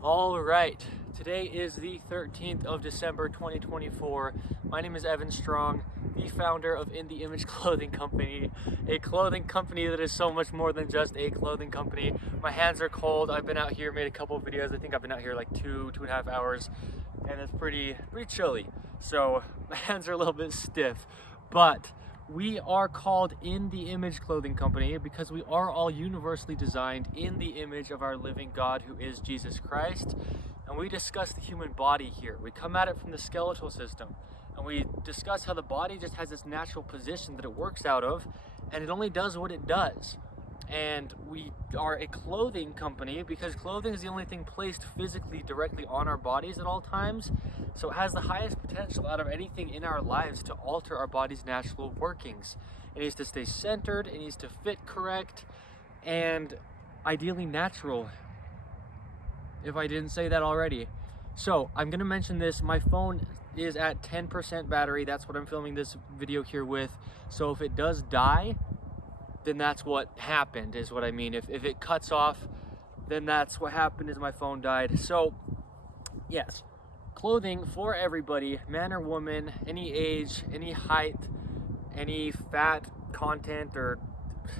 All right, today is the 13th of December 2024. My name is Evan Strong, the founder of In the Image Clothing Company, a clothing company that is so much more than just a clothing company. My hands are cold. I've been out here, made a couple of videos. I think I've been out here like two and a half hours, and it's pretty chilly. So my hands are a little bit stiff, but we are called In the Image Clothing Company because we are all universally designed in the image of our living God, who is Jesus Christ. And we discuss the human body here. We come at it from the skeletal system, and we discuss how the body just has this natural position that it works out of, and it only does what it does. And we are a clothing company because clothing is the only thing placed physically directly on our bodies at all times. So it has the highest potential out of anything in our lives to alter our body's natural workings. It needs to stay centered, it needs to fit correct, and ideally natural, if I didn't say that already. So I'm gonna mention this. My phone is at 10% battery. That's what I'm filming this video here with. So if it does die, then that's what happened, is what I mean. If it cuts off, then that's what happened, is my phone died. So yes, clothing for everybody, man or woman, any age, any height, any fat content, or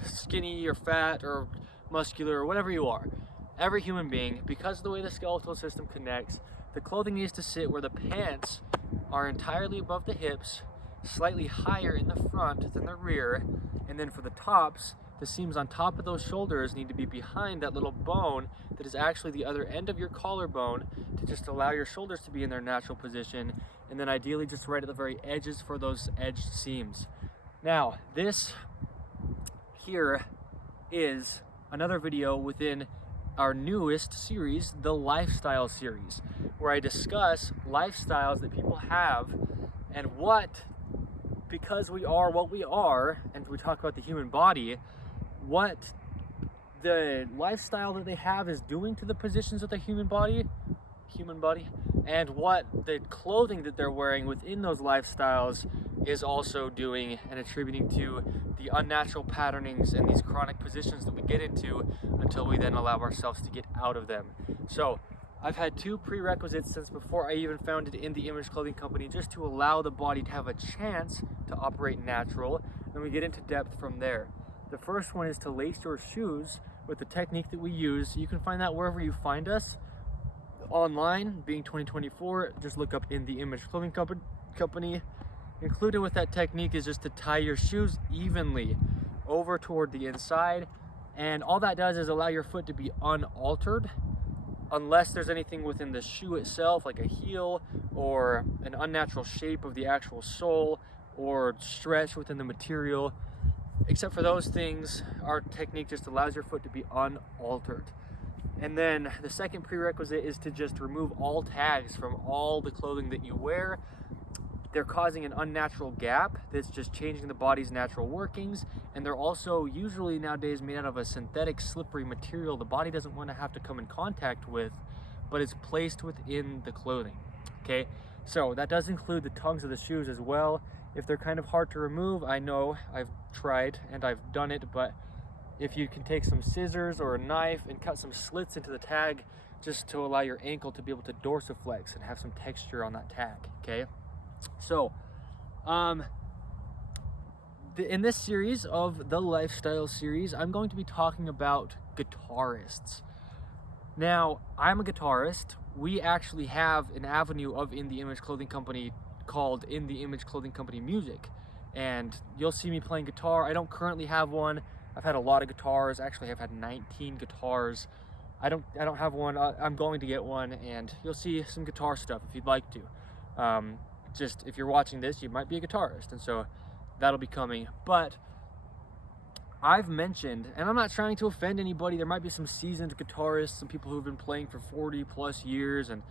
skinny or fat or muscular or whatever you are. Every human being, because of the way the skeletal system connects, the clothing needs to sit where the pants are entirely above the hips, slightly higher in the front than the rear, and then for the tops, the seams on top of those shoulders need to be behind that little bone that is actually the other end of your collarbone, to just allow your shoulders to be in their natural position, and then ideally just right at the very edges for those edged seams. Now, this here is another video within our newest series, the lifestyle series, where I discuss lifestyles that people have and what, because we are what we are, and we talk about the human body, what the lifestyle that they have is doing to the positions of the human body, and what the clothing that they're wearing within those lifestyles is also doing and attributing to the unnatural patternings and these chronic positions that we get into until we then allow ourselves to get out of them. So I've had two prerequisites since before I even founded In the Image Clothing Company, just to allow the body to have a chance to operate natural, and we get into depth from there. The first one is to lace your shoes with the technique that we use. You can find that wherever you find us. Online, being 2024, just look up In the Image Clothing Company. Included with that technique is just to tie your shoes evenly over toward the inside, and all that does is allow your foot to be unaltered, unless there's anything within the shoe itself, like a heel or an unnatural shape of the actual sole or stretch within the material. Except for those things, our technique just allows your foot to be unaltered. And then the second prerequisite is to just remove all tags from all the clothing that you wear. They're causing an unnatural gap that's just changing the body's natural workings, and they're also usually nowadays made out of a synthetic slippery material the body doesn't want to have to come in contact with, but it's placed within the clothing. Okay, so that does include the tongues of the shoes as well. If they're kind of hard to remove, I know, I've tried and I've done it, but if you can take some scissors or a knife and cut some slits into the tag, just to allow your ankle to be able to dorsiflex and have some texture on that tag. Okay, so in this series of the lifestyle series, I'm going to be talking about guitarists. Now, I'm a guitarist. We actually have an avenue of In the Image Clothing Company called In the Image Clothing Company Music, and you'll see me playing guitar. I don't currently have one. I've had a lot of guitars. Actually, I've had 19 guitars. I don't have one. I'm going to get one, and you'll see some guitar stuff if you'd like to. Just if you're watching this, you might be a guitarist, and so that'll be coming. But I've mentioned, and I'm not trying to offend anybody, there might be some seasoned guitarists, some people who've been playing for 40 plus years, and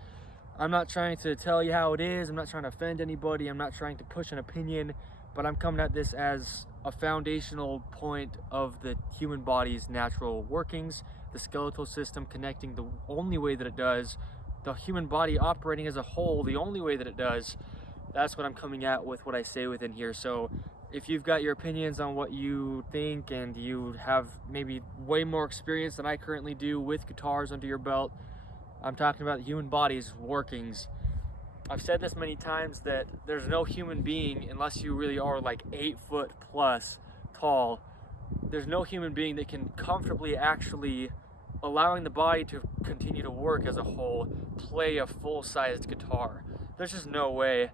I'm not trying to tell you how it is. I'm not trying to offend anybody. I'm not trying to push an opinion, but I'm coming at this as a foundational point of the human body's natural workings, the skeletal system connecting the only way that it does, the human body operating as a whole the only way that it does. That's what I'm coming at with what I say within here. So if you've got your opinions on what you think, and you have maybe way more experience than I currently do with guitars under your belt, I'm talking about the human body's workings. I've said this many times that there's no human being, unless you really are like 8 foot plus tall, there's no human being that can comfortably actually, allowing the body to continue to work as a whole, play a full-sized guitar. There's just no way.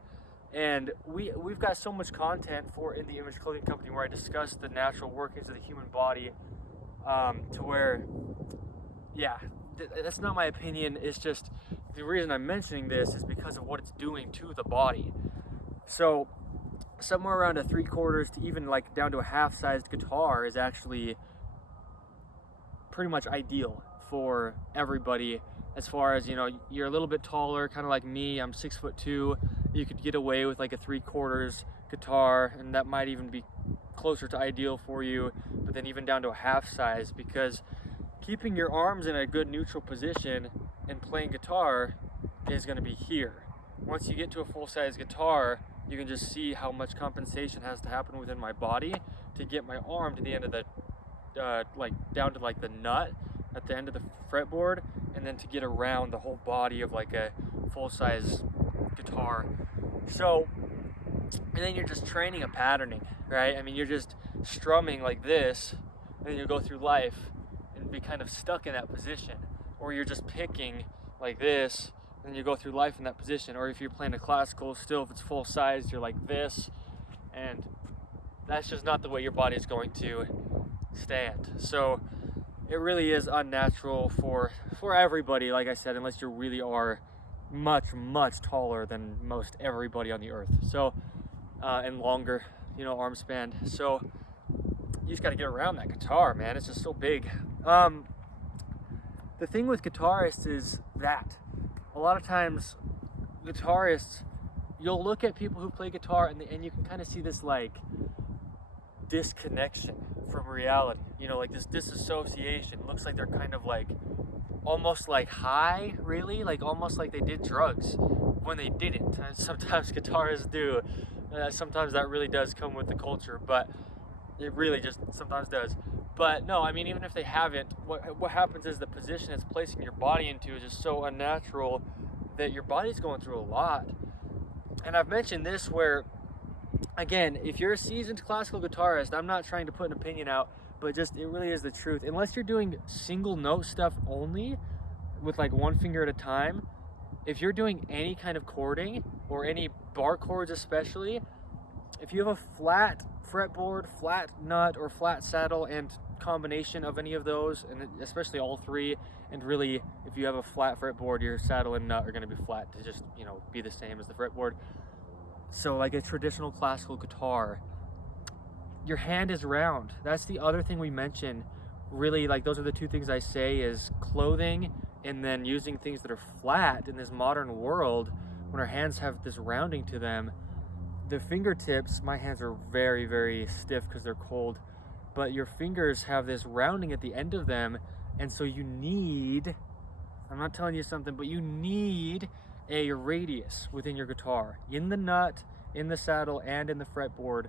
And we've got so much content for In The Image Clothing Company where I discuss the natural workings of the human body, to where, yeah, that's not my opinion. It's just the reason I'm mentioning this is because of what it's doing to the body. So somewhere around a 3/4 to even like down to a half-sized guitar is actually pretty much ideal for everybody. As far as, you know, you're a little bit taller, kind of like me, I'm 6'2", you could get away with like a 3/4 guitar, and that might even be closer to ideal for you. But then even down to a half size, because keeping your arms in a good neutral position and playing guitar is going to be here. Once you get to a full-size guitar, you can just see how much compensation has to happen within my body to get my arm to the end of the like down to like the nut at the end of the fretboard, and then to get around the whole body of like a full-size guitar. So, and then you're just training a patterning, right? I mean, you're just strumming like this, and then you go through life and be kind of stuck in that position. Or you're just picking like this, and you go through life in that position. Or if you're playing a classical, still if it's full size, you're like this, and that's just not the way your body is going to stand. So it really is unnatural for everybody, like I said, unless you really are much taller than most everybody on the earth. So and longer, you know, arm span. So you just got to get around that guitar, man. It's just so big. The thing with guitarists is that a lot of times guitarists, you'll look at people who play guitar and you can kind of see this like disconnection from reality, you know, like this disassociation. It looks like they're kind of like almost like high, really, like almost like they did drugs when they didn't. And sometimes guitarists do. Sometimes that really does come with the culture, but it really just sometimes does. But no, I mean, even if they haven't, what happens is the position it's placing your body into is just so unnatural that your body's going through a lot. And I've mentioned this where, again, if you're a seasoned classical guitarist, I'm not trying to put an opinion out, but just it really is the truth. Unless you're doing single note stuff only with like one finger at a time, if you're doing any kind of chording or any bar chords especially, if you have a flat fretboard, flat nut, or flat saddle, and combination of any of those, and especially all three, and really if you have a flat fretboard, your saddle and nut are going to be flat to just, you know, be the same as the fretboard. So like a traditional classical guitar, your hand is round. That's the other thing we mention. Really, like those are the two things I say, is clothing and then using things that are flat in this modern world when our hands have this rounding to them. The fingertips, my hands are very stiff because they're cold, but your fingers have this rounding at the end of them, and so you need, I'm not telling you something, but you need a radius within your guitar, in the nut, in the saddle, and in the fretboard.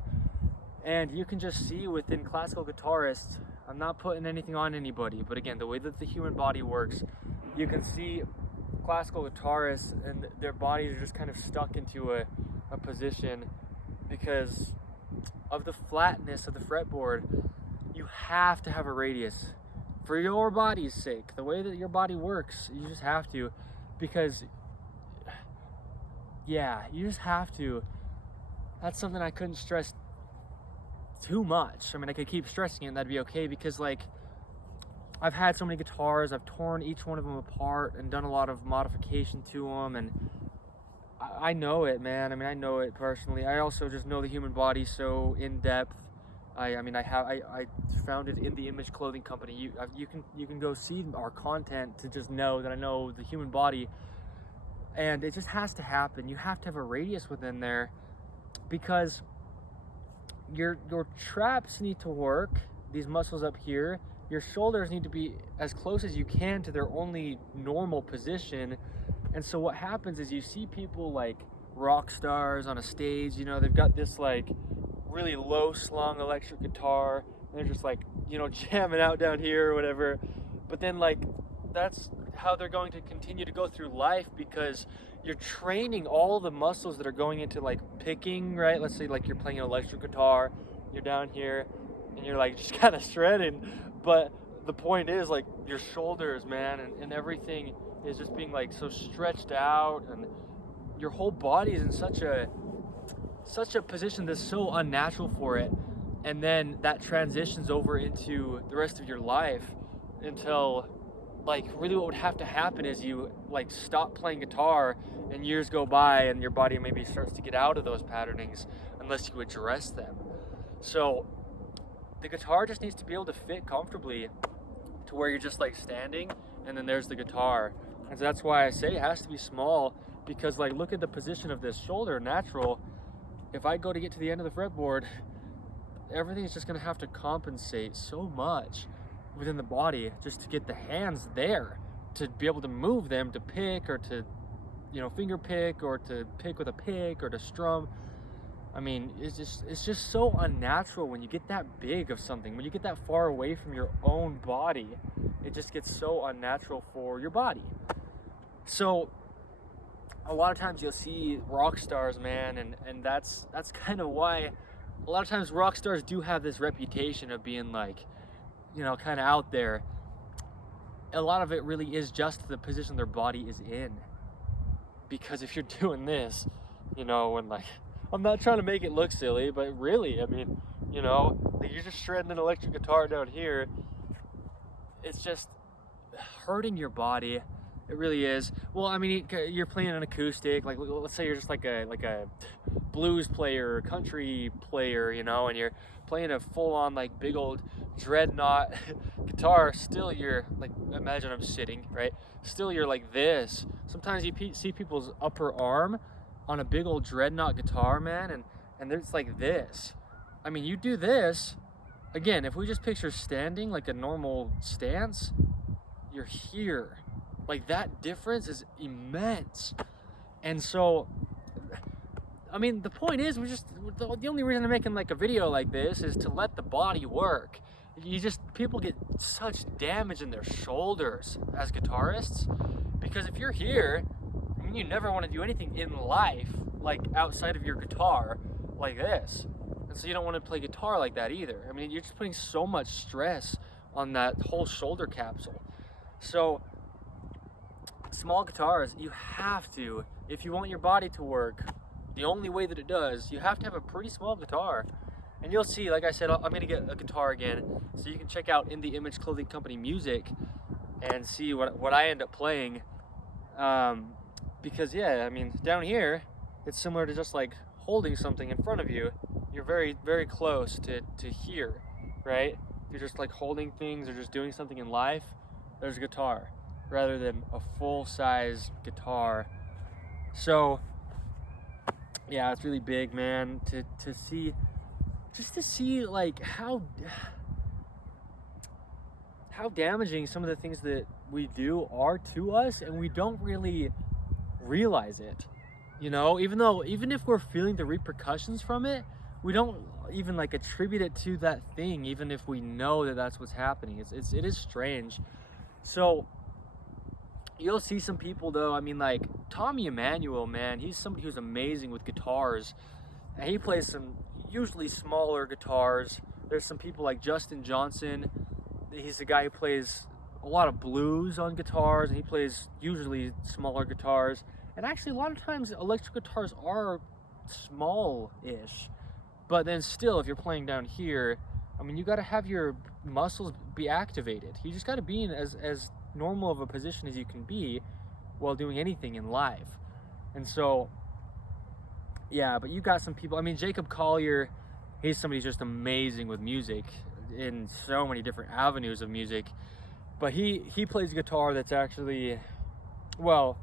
And you can just see within classical guitarists, I'm not putting anything on anybody, but again, the way that the human body works, you can see classical guitarists and their bodies are just kind of stuck into a position because of the flatness of the fretboard. You have to have a radius for your body's sake, the way that your body works. You just have to, because yeah, you just have to. That's something I couldn't stress too much. I mean, I could keep stressing it and that'd be okay, because like I've had so many guitars, I've torn each one of them apart and done a lot of modification to them, and I know it, man. I mean, I know it personally. I also just know the human body so in depth. I founded In The Image Clothing Company. You can go see our content to just know that I know the human body, and it just has to happen. You have to have a radius within there, because your traps need to work. These muscles up here, your shoulders need to be as close as you can to their only normal position. And so what happens is you see people like rock stars on a stage, you know, they've got this like really low slung electric guitar, and they're just like, you know, jamming out down here or whatever. But then like that's how they're going to continue to go through life, because you're training all the muscles that are going into like picking, right? Let's say like you're playing an electric guitar, you're down here and you're like just kind of shredding, but the point is like your shoulders, man, and everything is just being like so stretched out, and your whole body is in such a position that's so unnatural for it. And then that transitions over into the rest of your life until, like, really what would have to happen is you like stop playing guitar and years go by and your body maybe starts to get out of those patternings unless you address them. So the guitar just needs to be able to fit comfortably to where you're just like standing and then there's the guitar. And so that's why I say it has to be small, because like look at the position of this shoulder, natural. If I go to get to the end of the fretboard, everything's just gonna have to compensate so much within the body just to get the hands there, to be able to move them, to pick or to, you know, finger pick or to pick with a pick or to strum. I mean, it's just so unnatural when you get that big of something, when you get that far away from your own body. It just gets so unnatural for your body. So a lot of times you'll see rock stars, man, and that's kind of why a lot of times rock stars do have this reputation of being like, you know, kind of out there. A lot of it really is just the position their body is in. Because if you're doing this, you know, and like, I'm not trying to make it look silly, but really, I mean, you know, you're just shredding an electric guitar down here. It's just hurting your body. It really is. Well, I mean, you're playing an acoustic, like let's say you're just like a blues player, country player, you know, and you're playing a full-on like big old dreadnought guitar. Still, you're like, imagine I'm sitting, right? Still, you're like this. Sometimes you see people's upper arm on a big old dreadnought guitar, man, and it's like this. I mean, you do this again. If we just picture standing like a normal stance, you're here. Like, that difference is immense. And so, I mean, the point is, the only reason I'm making like a video like this is to let the body work. People get such damage in their shoulders as guitarists, because if you're here, I mean, you never want to do anything in life like outside of your guitar like this. And so you don't want to play guitar like that either. I mean, you're just putting so much stress on that whole shoulder capsule. So small guitars, you have to, if you want your body to work the only way that it does, you have to have a pretty small guitar. And you'll see, like I said, I'm gonna get a guitar again, so you can check out In The Image Clothing Company music and see what I end up playing. Because yeah, I mean, down here it's similar to just like holding something in front of you. You're very, very close to here, right? If you're just like holding things or just doing something in life, there's a guitar, rather than a full-size guitar. So yeah, it's really big, man, to see like how damaging some of the things that we do are to us, and we don't really realize it, you know. Even if we're feeling the repercussions from it, we don't even like attribute it to that thing, even if we know that that's what's happening. It is strange. So you'll see some people, though, I mean, like Tommy Emmanuel, man, he's somebody who's amazing with guitars, and he plays some usually smaller guitars. There's some people like Justin Johnson. He's the guy who plays a lot of blues on guitars, and he plays usually smaller guitars. And actually, a lot of times electric guitars are small-ish, but then still, if you're playing down here, I mean, you got to have your muscles be activated. You just got to be in as normal of a position as you can be while doing anything in life. And so yeah, but you got some people, I mean, Jacob Collier, he's somebody who's just amazing with music in so many different avenues of music. But he plays guitar that's actually, well,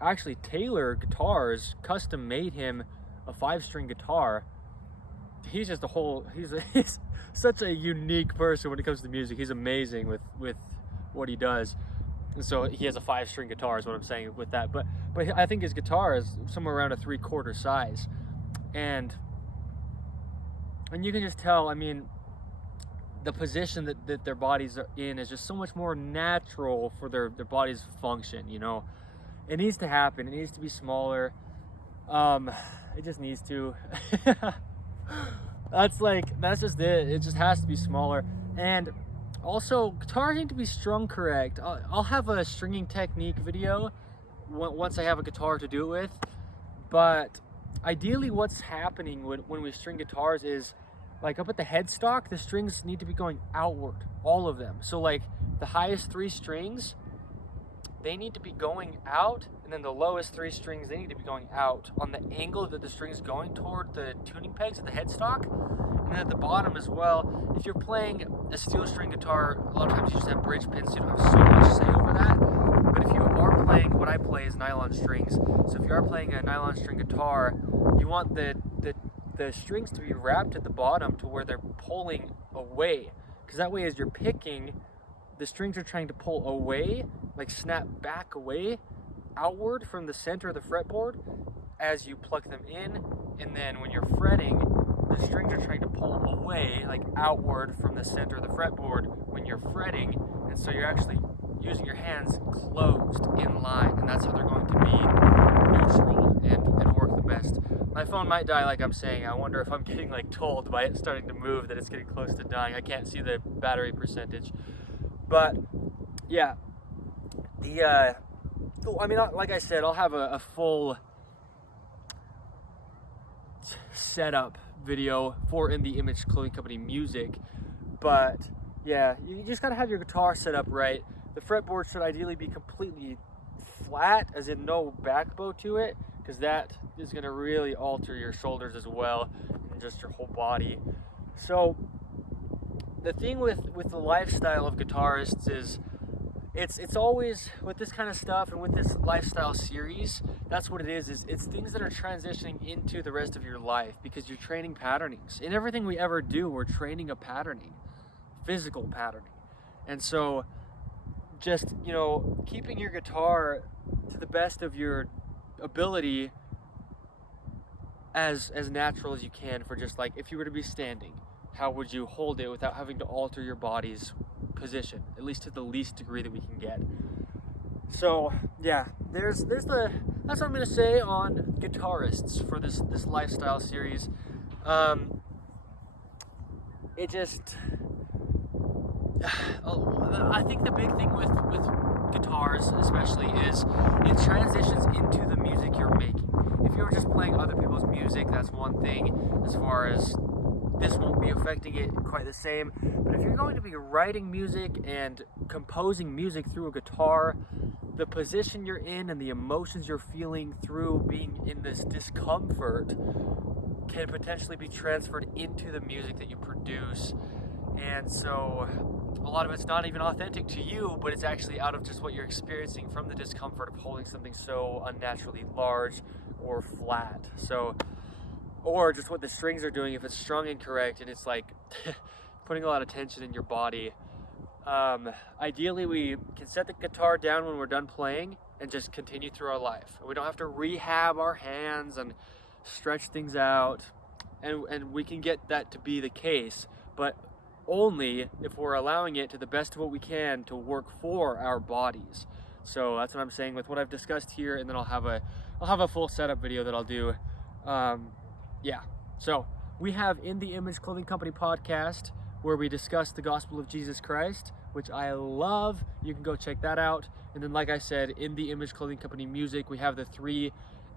actually Taylor Guitars custom made him a 5-string guitar. He's just he's such a unique person when it comes to music. He's amazing with what he does. And so he has a 5-string guitar is what I'm saying with that. But I think his guitar is somewhere around a 3/4 size. And you can just tell, I mean, the position that their bodies are in is just so much more natural for their body's function, you know. It needs to happen. It needs to be smaller. It just needs to. That's just it. It just has to be smaller. And also, guitars need to be strung correct. I'll have a stringing technique video once I have a guitar to do it with. But ideally what's happening when we string guitars is, like, up at the headstock, the strings need to be going outward, all of them. So like the highest 3 strings, they need to be going out, and then the lowest 3 strings, they need to be going out on the angle that the string's going toward the tuning pegs at the headstock. And then at the bottom as well, if you're playing a steel string guitar, a lot of times you just have bridge pins, so you don't have so much say over that. But if you are playing, what I play is nylon strings. So if you are playing a nylon string guitar, you want the strings to be wrapped at the bottom to where they're pulling away. Because that way, as you're picking, the strings are trying to pull away, like snap back away, outward from the center of the fretboard as you pluck them in. And then when you're fretting, the strings are trying to pull away, like outward from the center of the fretboard when you're fretting. And so you're actually using your hands closed in line, and that's how they're going to be neutral and work the best. My phone might die, like I'm saying. I wonder if I'm getting like told by it starting to move that it's getting close to dying. I can't see the battery percentage. But yeah, I mean, like I said, I'll have a full setup video for In the Image Clothing Company music. But yeah, you just gotta have your guitar set up right. The fretboard should ideally be completely flat, as in no back bow to it, because that is going to really alter your shoulders as well, and just your whole body. So the thing with the lifestyle of guitarists is it's always, with this kind of stuff and with this lifestyle series, that's what it is it's things that are transitioning into the rest of your life, because you're training patternings. In everything we ever do, we're training a patterning, physical patterning. And so just, you know, keeping your guitar to the best of your ability as natural as you can, for just like, if you were to be standing, how would you hold it without having to alter your body's position, at least to the least degree that we can get. So yeah, that's what I'm gonna say on Guitarists for this lifestyle series. It just, I think the big thing with guitars especially is it transitions into the music you're making. If you're just playing other people's music, that's one thing, as far as this won't be affecting it quite the same. But if you're going to be writing music and composing music through a guitar, the position you're in and the emotions you're feeling through being in this discomfort can potentially be transferred into the music that you produce. And so a lot of it's not even authentic to you, but it's actually out of just what you're experiencing from the discomfort of holding something so unnaturally large or flat. So, or just what the strings are doing if it's strung incorrect and it's like putting a lot of tension in your body. Ideally, we can set the guitar down when we're done playing and just continue through our life. We don't have to rehab our hands and stretch things out, and we can get that to be the case, but only if we're allowing it to the best of what we can to work for our bodies. So that's what I'm saying with what I've discussed here, and then I'll have a full setup video that I'll do. Yeah, so we have In the Image Clothing Company podcast, where we discuss the gospel of Jesus Christ, which I love. You can go check that out. And then, like I said, In the Image Clothing Company music, we have the 3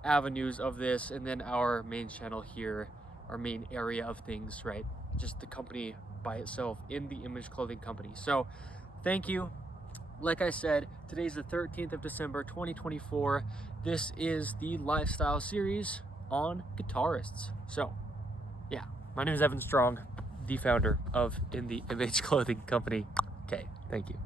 avenues of this, and then our main channel here, our main area of things, right? Just the company by itself, In the Image Clothing Company. So thank you. Like I said, today's the 13th of December, 2024. This is the lifestyle series on Guitarists. So yeah, my name is Evan Strong, the founder of In the Image Clothing Company. Okay, thank you.